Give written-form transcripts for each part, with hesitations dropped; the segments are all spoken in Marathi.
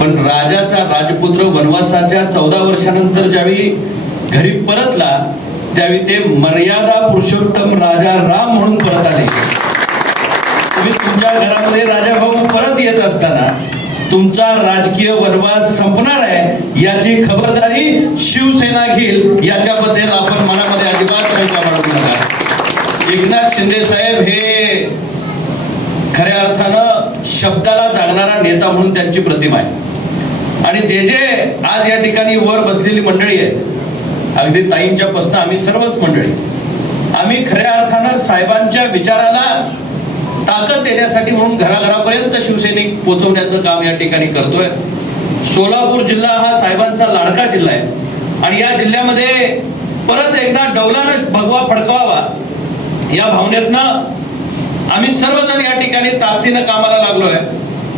पण राजाचा राजपुत्र वनवासाच्या 14 वर्षानंतर ज्यावेळी घरी परतला त्यावेळी ते मर्यादा पुरुषोत्तम राजा राम म्हणून परत आले. तुम्ही तुमच्या घरामध्ये राजा भाऊ परत येत असताना तुमचा राजकीय वनवास संपणार आहे याची खबरदारी शिवसेना घेईल, याच्याबद्दल आपण मनामध्ये अजिबात शंका बाळगू नका. एकनाथ शिंदे साहेब हे खऱ्या अर्थानं शब्दाला जागणारा नेता म्हणून त्यांची प्रतिमा आहे. आणि जे जे आज या ठिकाणी वर बसलेली मंडळी आहेत, अगदी ताईंच्या पासून आम्ही सर्वच मंडळी, आम्ही खऱ्या अर्थानं साहेबांच्या विचाराला ताकद देण्यासाठी म्हणून घराघरापर्यंत शिवसैनिक पोहोचवण्याचं काम या ठिकाणी करतोय. सोलापूर जिल्हा हा साहेबांचा लाडका जिल्हा आहे आणि या जिल्ह्यामध्ये परत एकदा डौलानं भगवा फडकवावा या भावनेतनं आम्ही सर्वजण या ठिकाणी ताकदीनं कामाला लागलोय.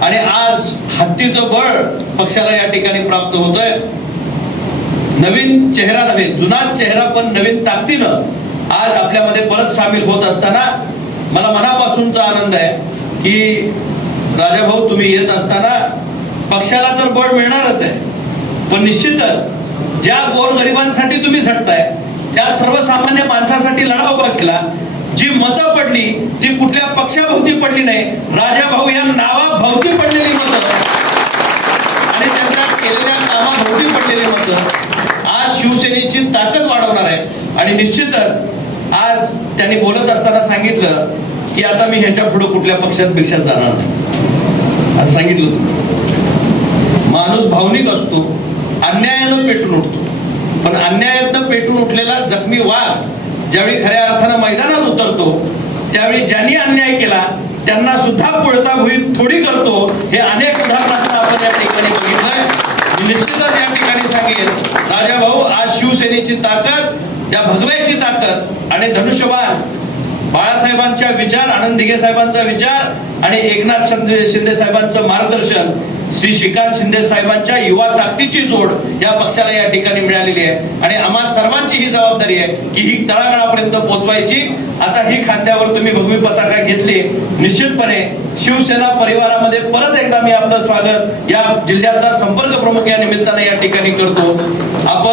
आणि आज हत्तीचं बळ पक्षाला या ठिकाणी प्राप्त होतोय. नवीन चेहरा नव्हे, जुनाच चेहरा पण नवीन ताकदीनं आज आपल्यामध्ये परत सामील होत असताना मला मनापासूनचा आनंद आहे की राजाभाऊ तुम्ही येत असताना पक्षाला तर बळ मिळणारच आहे, पण निश्चितच ज्या गोरगरिबांसाठी तुम्ही झटताय त्या सर्वसामान्य माणसासाठी लढा उभा केला. जी मतं पडली ती कुठल्या पक्षाभोवती पडली नाही, राजाभाऊ या नावाभोवती पडलेली मतं आणि त्यांच्या केलेल्या कामाभोवती पडलेली मतं आज शिवसेनेची ताकद वाढवणार आहे. आणि निश्चितच आज त्यांनी बोलत असताना सांगितलं की आता मी ह्याच्या पुढे कुठल्या पक्षात भिक्षात जाणार नाही असं सांगितलं. तुम्ही माणूस भावनिक असतो, अन्यायानं पेटून उठतो, पण अन्यायातनं पेटून उठलेला जखमी वाघ ज्यावेळी खऱ्या अर्थानं मैदानात उतरतो त्यावेळी ज्यांनी अन्याय केला त्यांना सुद्धा पुळताभुई थोडी करतो. हे अनेक उदाहरणांना आपण या ठिकाणी बघितलंय. निश्चितच या ठिकाणी सांगेल राजाभाऊ आज शिवसेनेची ताकद, त्या भगव्याची ताकद आणि धनुष्यबाण बाळासाहेबांच्या विचार, आनंद दिघे साहेबांचा विचार आणि एकनाथ शिंदे साहेबांचं मार्गदर्शन, श्री श्रीकांत शिंदे साहेबांच्या युवा ताकदीची जोड या पक्षाला या ठिकाणी मिळालेली आहे. आणि आम्हा सर्वांची ही जबाबदारी आहे की ही तळागाळापर्यंत पोहोचवायची. आता ही खांद्यावर तुम्ही भगवी पताका घेतली, निश्चितपणे शिवसेना परिवारामध्ये परत एकदा मी आपलं स्वागत या जिल्ह्याचा संपर्क प्रमुख या निमित्ताने या ठिकाणी करतो. आपण